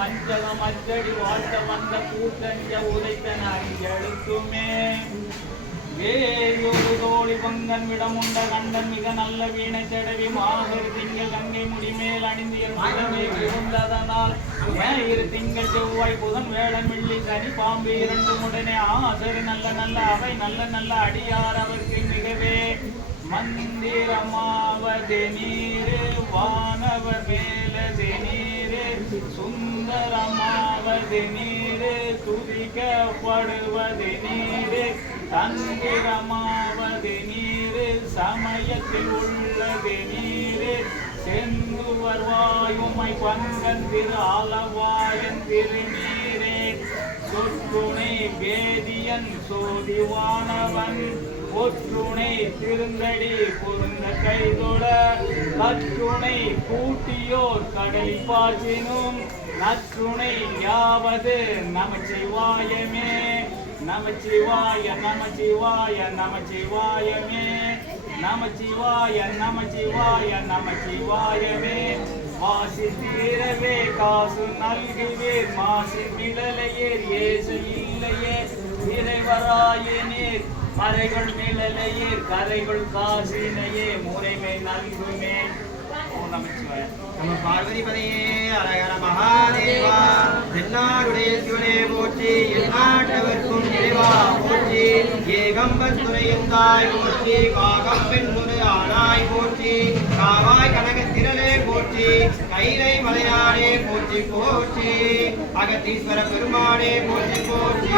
பஞ்சகம் அச்சடி வாழ்த்த வந்த கூட்டஞ்ச உதைத்தன எழுத்துமே வேறொரு தோழி பங்கன் விடமுண்ட கண்டன் மிக நல்ல வீணை தடவி மாசரு திங்கள் கங்கை முடிமேல் அணிந்தியதனால் இரு திங்கள் செவ்வாய் புதன் வேளன் வெள்ளி சனி பாம்பு இரண்டும் உடனே ஆசரு நல்ல நல்ல அவை நல்ல நல்ல அடியார் அவருக்கு மிகவே மந்திரமாவது நீரு வானவர் மேலது நீரு சுந்தரமாவது நீரு துதிக்கப்படுவது நீரு தந்திரமாவது நீரு சமயத்தில் உள்ளது நீரு செந்துவர் வாயுமை பங்கன் திரு ஆலவாயன் திருநீரே சொற்றுணை வேதியன் சோதிவானவன் ஒற்றுணை திருந்தடி பொருந்த கைதொட கற்றுணை கூட்டியோர் கடல் பாசினும் நற்றுணை யாவது நமச்சிவாயமே நமச்சிவாய நமச்சிவாய நமச்சிவாயமே நமச்சிவாய நமச்சிவாய நமச்சிவாயமே வாசி தீரவே காசு நல்குவீர் மாசி மிளலையேர் ஏசு இல்லையே இறைவராயனீர் மறைகள் மிளலையீர் கரைகள் காசினையே முறைமை நல்குமே. நமச்சிவாய நம பார்வதிபதியே அரகர மகாதேவா தென்னாடுடைய சிவனே போற்றி எந்நாட்டவர்க்கும் இறைவா போற்றி ஏகம்பர் துணையுந்தாய் போற்றி காகம்பெண் முரு ஆனாய் போற்றி காவாய் கனக திரளே போற்றி கைலை மலையானே போற்றி போற்றி அகத்தீஸ்வர பெருமானே போற்றி போற்றி